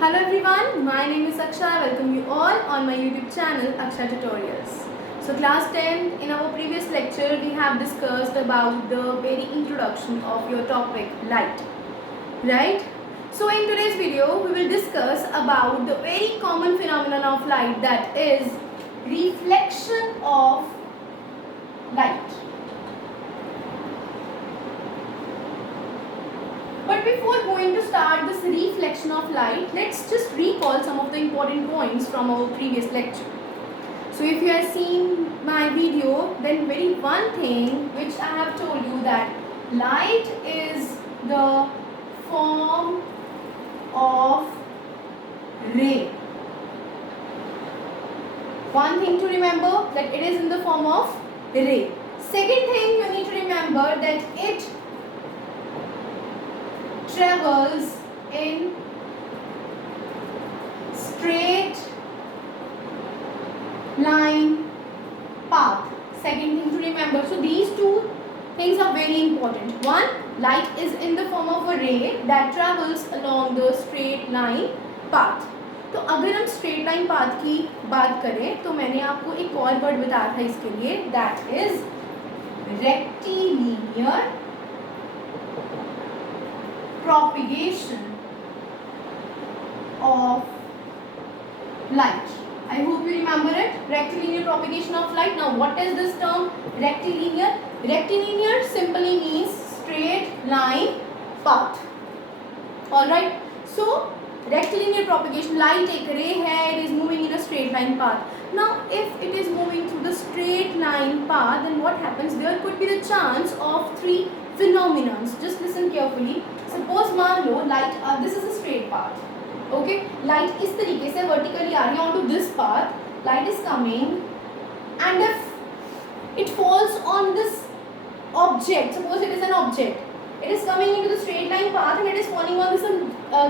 Hello everyone, my name is Aksha. I welcome you all on my YouTube channel Aksha Tutorials. So class 10, in our previous lecture we have discussed about the very introduction of your topic light, right? So in today's video we will discuss about the very common phenomenon of light, that is reflection of light. But before going to start this reflection of light, let's just recall some of the important points from our previous lecture. So if you have seen my video, then very one thing which I have told you, that light is the form of ray. One thing to remember, that it is in the form of ray. Second thing you need to remember, that it travels in straight line path. Second thing to remember. So these two things are very important. One, light is in the form of a ray that travels along the straight line path. तो अगर हम straight line path की बात करें तो मैंने आपको एक और वर्ड बताया था इसके लिए, that is rectilinear propagation of light. I hope you remember it. Rectilinear propagation of light. Now what is this term rectilinear? Rectilinear simply means straight line path. Alright. So rectilinear propagation, light एक ray है, it is moving in a straight line path. Now if it is moving through the straight line path, then what happens? There could be the chance of three phenomena. Just listen carefully. Suppose मान लो light, this is a straight path, okay? Light इस तरीके से vertically आ रही है onto this path. Light is coming, and if it falls on this object, suppose it is an object, it is coming into the straight line path and it is falling on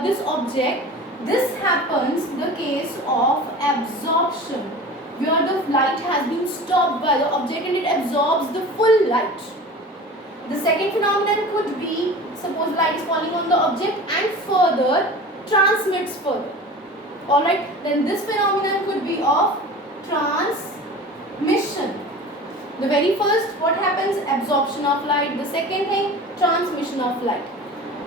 this object. This happens in the case of absorption, where the light has been stopped by the object and it absorbs the full light. The second phenomenon could be, suppose light is falling on the object and further transmits further. Alright, then this phenomenon could be of transmission. The very first, what happens? Absorption of light. The second thing, transmission of light.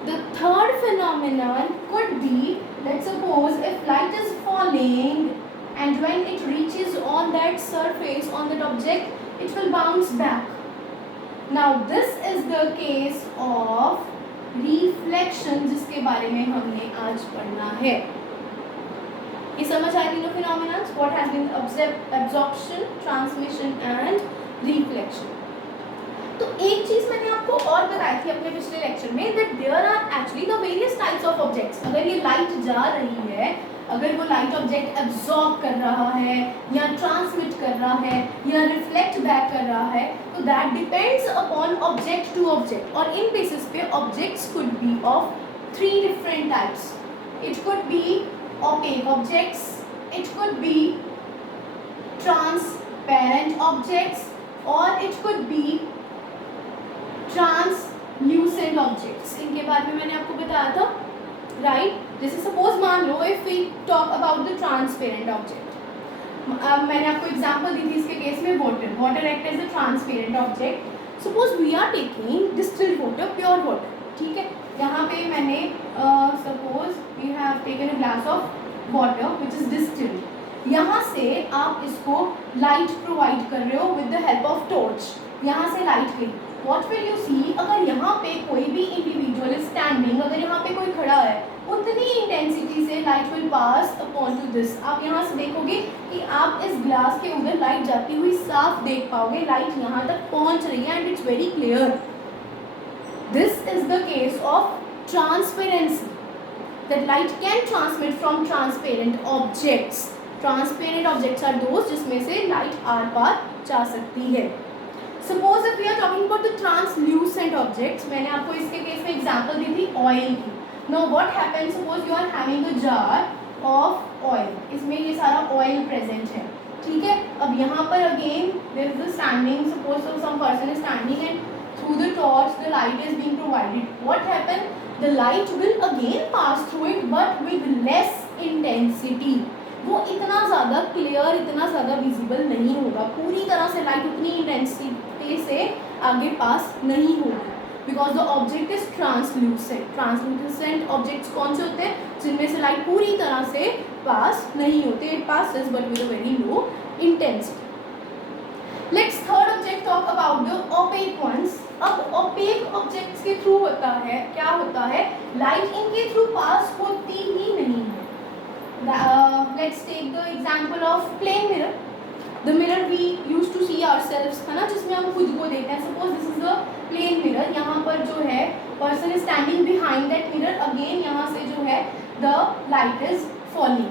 The third phenomenon could be, let's suppose if light is falling and when it reaches on that surface, on that object, it will bounce back. Now this is the case of reflection, जिसके बारे में हमने आज पढ़ना है. ये समझ आए तीनों phenomena? What has been absorption, transmission and reflection. तो एक चीज मैंने आपको और बताई थी अपने पिछले लेक्चर में, that there are actually the various types of objects. अगर ये लाइट जा रही है, अगर वो लाइट ऑब्जेक्ट एब्जॉर्ब कर रहा है या ट्रांसमिट कर रहा है या रिफ्लेक्ट बैक कर रहा है, तो that depends upon object to object, और इन बेसिस पे objects could be of three different types. It could be opaque objects, it could be transparent objects, or it could be translucent objects. इनके बारे में मैंने आपको बताया था, राइट? जैसे सपोज मान लो if we talk about the transparent object, मैंने आपको एग्जांपल दी थी इसके केस में water act as a transparent object. Suppose we are taking distilled water, pure water, ठीक है? यहाँ पे मैंने suppose we have taken a glass of water which is distilled. यहाँ से आप इसको लाइट प्रोवाइड कर रहे हो with the help of torch. यहाँ से लाइट गई. What will you see? अगर यहाँ पे कोई भी इंडिविजुअल स्टैंडिंग, अगर यहाँ पे कोई खड़ा है, उतनी इंटेंसिटी से light will pass upon two this. आप यहाँ से देखोगे कि आप इस ग्लास के उधर लाइट जाती हुई साफ देख पाओगे. लाइट यहाँ तक पहुँच रही है and it's very clear. This is the case of transparency, that light can transmit from transparent objects. Transparent objects are those जिसमें से लाइट आर पार जा सकती है. Suppose if we are talking about the translucent objects, मैंने आपको इसके case में example दी थी ऑयल की. Now what happens? Suppose you are having a jar of oil. इसमें ये सारा ऑयल प्रेजेंट है, ठीक है? अब यहाँ पर again there is a standing. Suppose some person is standing and through the torch the light is being provided. What happens? The light will again pass through it but with less intensity. वो इतना ज़्यादा clear, इतना ज़्यादा visible नहीं होगा, पूरी तरह से लाइट उतनी इंटेंसिटी से आगे पास नहीं होगी, because the object is translucent. Translucent objects कौन से होते हैं? जिनमें से लाइट पूरी तरह से पास नहीं होते, it passes but with a very low intensity. Let's third object talk about the opaque ones. अब ओपेक ऑब्जेक्ट्स के थ्रू होता है, क्या होता है, लाइट इनके थ्रू पास होती ही नहीं है। Let's take the example of plane mirror. The mirror we used to see ourselves, है ना, जिसमें हम खुद को देखते हैं. Suppose this is the plane mirror. यहाँ पर जो है person is standing behind that mirror. Again यहाँ से जो है the light is falling.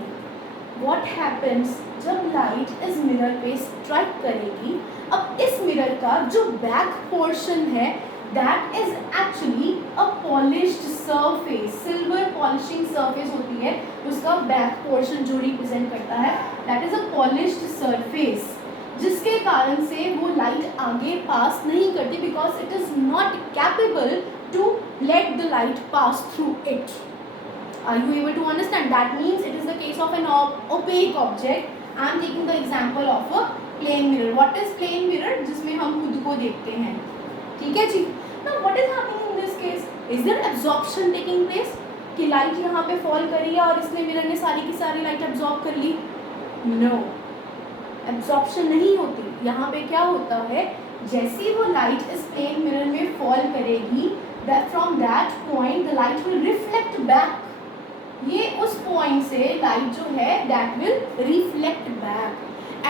What happens जब light इस mirror पे strike करेगी? अब इस mirror का जो back portion है, that is actually a polished surface. Silver polishing surface होती है, उसका back portion जो represent करता है, that is a polished surface, जिसके कारण से वो light आगे pass नहीं करती, because it is not capable to let the light pass through it. Are you able to understand? That means it is the case of an opaque object. I am taking the example of a plane mirror. What is plane mirror? जिसमें हम खुद को देखते हैं, ठीक है जी. Now what is happening in this case? Is there absorption taking place? कि light यहाँ पे फॉल करी है और इसने मिरर ने सारी की सारी लाइट एब्जॉर्ब कर ली? No, एब्जॉर्प्शन नहीं होती. यहाँ पे क्या होता है, जैसी वो लाइट इस प्लेन मिरर में फॉल करेगी, that from that point the light will reflect back. ये उस पॉइंट से लाइट जो है that will reflect back,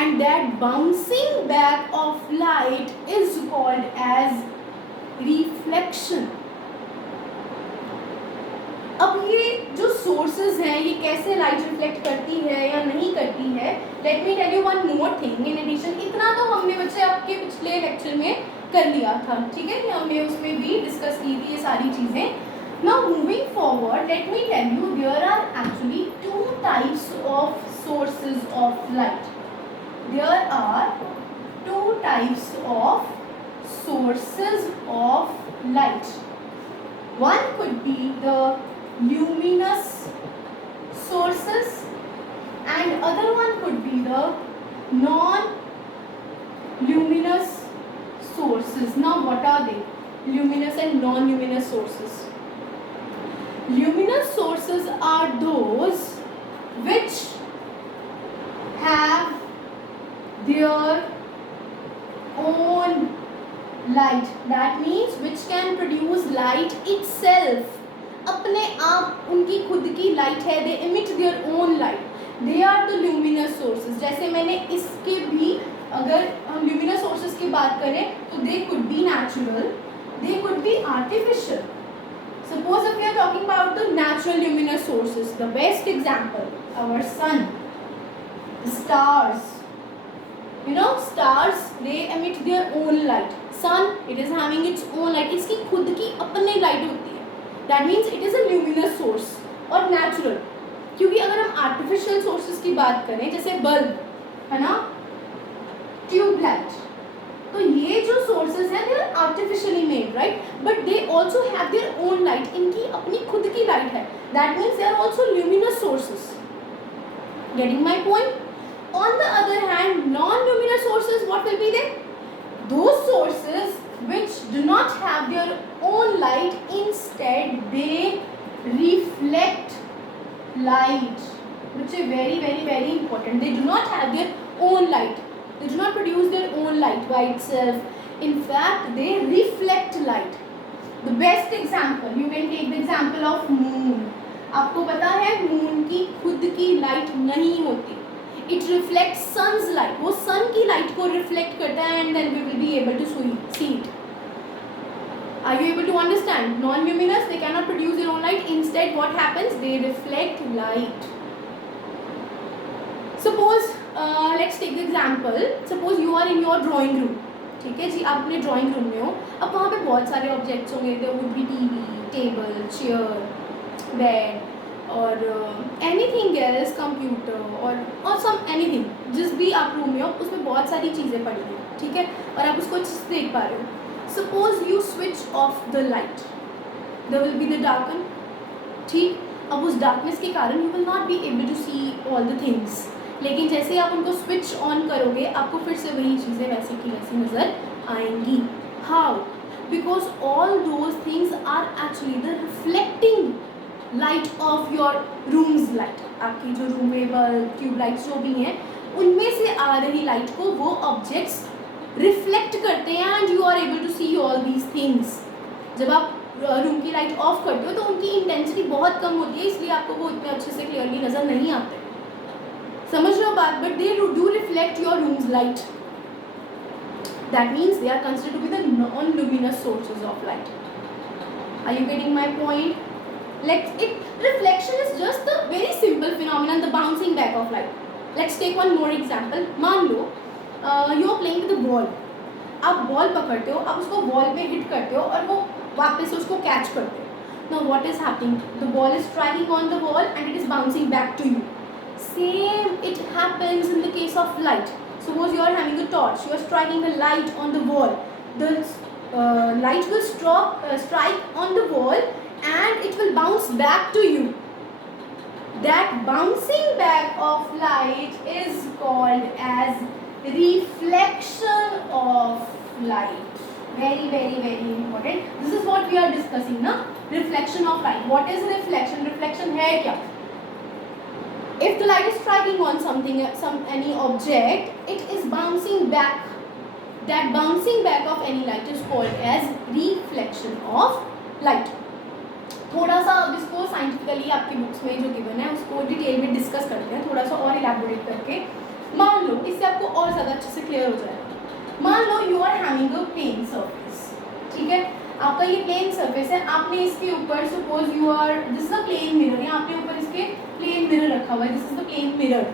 and that bouncing back of light is called as reflection. अब ये जो सोर्सेज हैं, ये कैसे लाइट रिफ्लेक्ट करती है या नहीं करती है, let me tell you one more thing in addition. इतना तो हमने बच्चे आपके पिछले लेक्चर में कर लिया था, ठीक है, हमने उसमें भी डिस्कस की थी ये सारी चीज़ें. Now moving forward, let me tell you there are actually two types of sources of light. There are two types of sources of light. One could be the luminous sources and other one could be the non-luminous sources. Now what are they? Luminous and non-luminous sources. Luminous sources are those which have their own light. That means which can produce light itself. अपने आप उनकी खुद की light है, they emit their own light. They are the luminous sources. जैसे मैंने इसके भी, अगर हम luminous sources की बात करें तो they could be natural, they could be artificial. Suppose if we are talking about the natural luminous sources, the best example, our sun, stars. You know, stars, they emit their own light. Sun, it is having its own light. इसकी खुद की अपनी light होती है. That means it is a luminous source और natural. क्योंकि अगर हम artificial sources की बात करें, जैसे बल्ब है ना, ट्यूबलाइट, तो ये जो sources हैं, they are artificially made, right? But they also have their own light. इनकी अपनी खुद की लाइट है. That means they are also luminous sources. Getting my point? On the other hand, non-luminous sources, what will be there? Those sources which do not have their own light, instead they reflect light, which is very, very, very important. They do not have their own light. They do not produce their own light by itself. In fact, they reflect light. The best example, you can take the example of moon. आपको पता है moon की खुद की light नहीं होती. It reflects sun's light. वो sun की light को reflect करता है and then we will be able to see it. Are you able to understand? Non-luminous, they cannot produce their own light. Instead, what happens? They reflect light. Suppose, let's take the example. Suppose you are in your drawing room. ठीक है जी, आप अपने drawing room में हो. अब वहाँ पे बहुत सारे ऑब्जेक्ट्स होंगे. There would be TV, table, chair, bed, और एनीथिंग एल्स, कंप्यूटर और सम एनीथिंग, जिस भी आप रूम में हो उसमें बहुत सारी चीज़ें पड़ी हैं, ठीक है, और आप उसको अच्छे से देख पा रहे हो. Suppose you switch off the light. there will be the darken, ठीक. अब उस darkness के कारण you will not be able to see all the things. लेकिन जैसे ही आप उनको switch on करोगे आपको फिर से वही चीज़ें वैसी की वैसी नज़र आएंगी. How? Because all those things are actually the reflecting light of your room's light. आपकी जो रूम में बल्ब, ट्यूब लाइट्स जो भी हैं उनमें से आ रही लाइट को वो ऑब्जेक्ट्स रिफ्लेक्ट करते हैं and you are able to see all these things. जब आप रूम की लाइट ऑफ करते हो तो उनकी इंटेंसिटी बहुत कम होती है, इसलिए आपको वो इतने अच्छे से क्लियरली नज़र नहीं आते. समझ रहे हो बात? But they do reflect your rooms light. That means they are considered to be the non luminous sources of light. Are you getting my point? Reflection is just the very simple phenomenon, the bouncing back of light. Let's take one more example. मान लो you are playing with a ball. आप ball पकड़ते हो, आप उसको ball पे hit करते हो और वो वापस से उसको कैच करते हो. Now what is happening? The ball is striking on the wall and it is bouncing back to you. Same it happens in the case of light. Suppose you are having a torch, you are striking the light on the wall. The light will strike on the wall and it will bounce back to you. That bouncing back of light is called as reflection of light. Very, very, very important. This is what we are discussing, na? Reflection of light. What is reflection? Reflection है क्या? If the light is striking on something, any object, it is bouncing back. That bouncing back of any light is called as reflection of light. थोड़ा सा अब इसको scientifically आपकी books में जो given है उसको डिटेल में डिस्कस करते हैं, थोड़ा सा और इलैबोरेट करके. मान लो इससे आपको और ज़्यादा अच्छे से क्लियर हो जाएगा. मान लो you are having a plane surface. ठीक है, आपका ये प्लेन सरफेस है. आपने इसके ऊपर suppose you are this is a plane mirror, या आपने ऊपर इसके प्लेन मिरर रखा हुआ है. This is the plane mirror.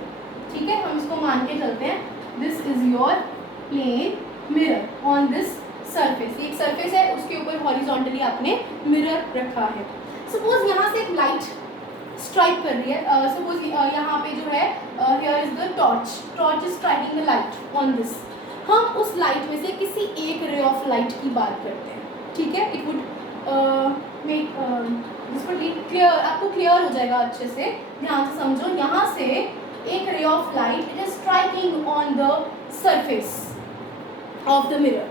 ठीक है, हम इसको मान के चलते हैं. This is your plane mirror on this surface. एक सरफेस है, उसके ऊपर हॉरिजॉन्टली आपने मिरर रखा है. सपोज यहाँ से एक लाइट स्ट्राइक कर रही है. सपोज यहाँ पे जो है here is the torch is striking the light on this. हम उस लाइट में से किसी एक रे ऑफ लाइट की बात करते हैं. ठीक है, it would make this would clear, आपको क्लियर हो जाएगा अच्छे से. ध्यान से समझो. यहाँ से एक ray of light it is striking on the surface of the mirror.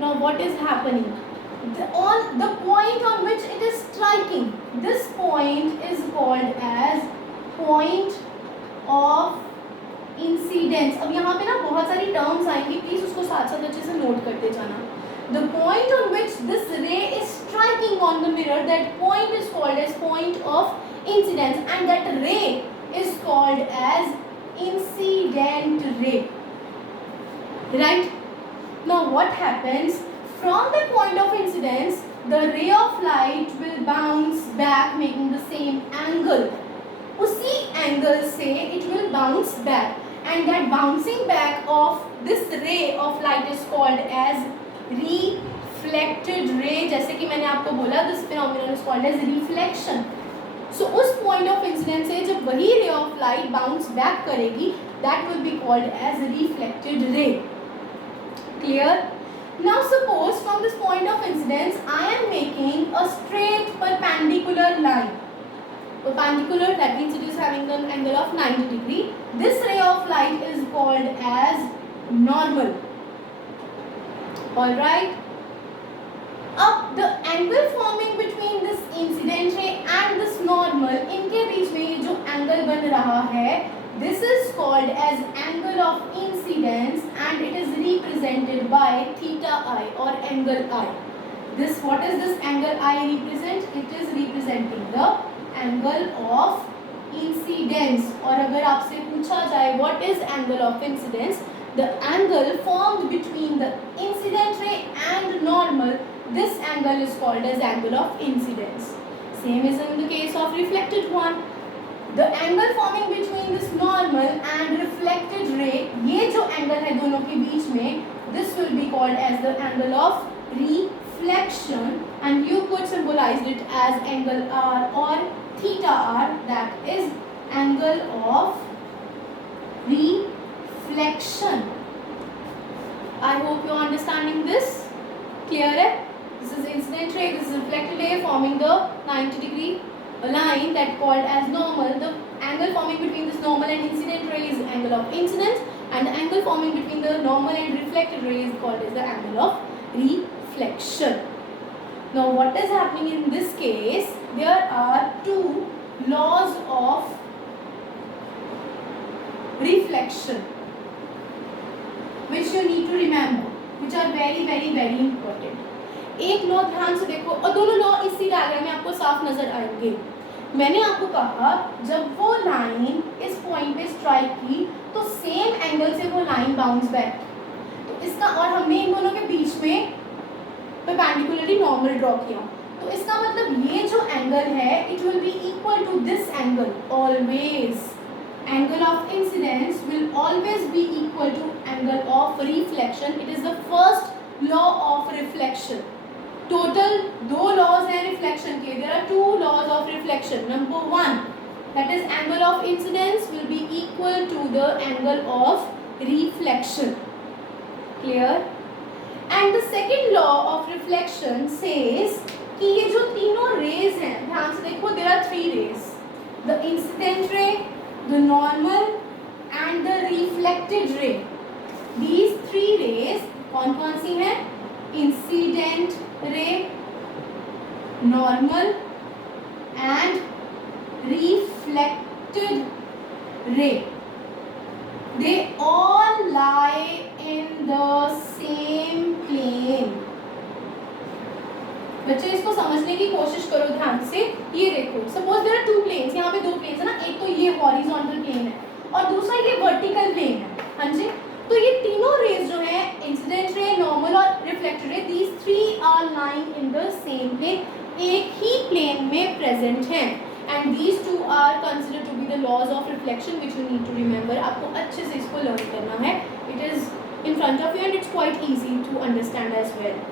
Now what is happening? The point on which it is striking, this point is called as point of incidence. अब यहाँ पे ना बहुत सारी terms आएंगी, please उसको साथ साथ अच्छे से नोट करते जाना. The point on which this ray is striking on the mirror, that point is called as point of incidence, and that ray is called as incident ray. Right? Now what happens? From the point of incidence, the ray of light will bounce back making the same angle. उसी angle से it will bounce back, and that bouncing back of this ray of light is called as reflected ray. जैसे कि मैंने आपको बोला, this phenomenon is called as reflection. So उस point of incidence से जब वही ray of light bounce back करेगी, that will be called as reflected ray. Clear? Now suppose from this point of incidence I am making a straight perpendicular line. Perpendicular, that means it is having an angle of 90 degree. This ray of light is called as normal. Alright. अब the angle forming between this incident ray and this normal, इनके बीच में ये जो angle बन रहा है, this is called as angle of incidence, and it is represented by theta I or angle I. This, what is this angle I represent? It is representing the angle of incidence. और अगर आपसे पूछा जाए what is angle of incidence, the angle formed between the incident ray and normal, this angle is called as angle of incidence. Same is in the case of reflected one. The angle forming between this normal and reflected ray, ये जो angle है दोनों के बीच में, this will be called as the angle of reflection, and you could symbolize it as angle R or theta R, that is angle of reflection. I hope you are understanding this. Clear है? This is incident ray, this is reflected ray forming the 90-degree line that called as normal. The angle forming between this normal and incident ray is the angle of incidence, and the angle forming between the normal and reflected ray is called as the angle of reflection. Now what is happening in this case? There are two laws of reflection which you need to remember, which are very important. एक law ध्यान से देखो, और दोनों law इसी diagram में आपको साफ नजर आएंगे. मैंने आपको कहा जब वो लाइन इस पॉइंट पे स्ट्राइक की तो सेम एंगल से वो लाइन बाउंस बैक. तो इसका, और हमने इन दोनों के बीच में परपेंडिकुलरली नॉर्मल ड्रॉ किया. तो इसका मतलब ये जो एंगल है it will be equal to this angle always. Angle of incidence will always be equal to angle of reflection. It is the first law of reflection. Total दो laws हैं reflection के. There are two laws of reflection. Number one, that is angle of incidence will be equal to the angle of reflection. Clear? And the second law of reflection says कि ये जो तीनों rays हैं, ध्यान से देखो, there are three rays. The incident ray, the normal and the reflected ray. These three rays कौन कौन सी हैं? Incident ray, normal and reflected ray. They all lie in the same plane. बच्चे इसको समझने की कोशिश करो ध्यान से. ये देखो, suppose there are two planes. यहाँ पे दो प्लेन्स है ना, एक तो ये हॉरिजॉन्टल प्लेन है और दूसरा ये वर्टिकल प्लेन है. हाँ जी, तो ये तीनों रेज जो है, इंसिडेंट रे, नॉर्मल और reflected ray, these three are lying in the same plane. एक ही प्लेन में प्रेजेंट हैं. And these two are considered to be the laws of reflection which you need to remember. आपको अच्छे से इसको learn करना है. It is in front of you and it's quite easy to understand as well.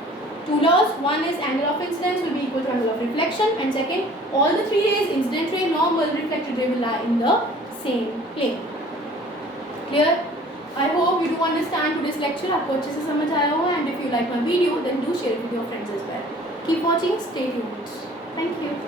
Two laws. One is angle of incidence will be equal to angle of reflection, and second, all the three rays, incident ray, normal, reflected ray, will lie in the same plane. Clear? I hope you do understand today's lecture. आपको अच्छे से समझ आया होगा. And if you like my video, then do share it with your friends as well. Keep watching. Stay tuned. Thank you.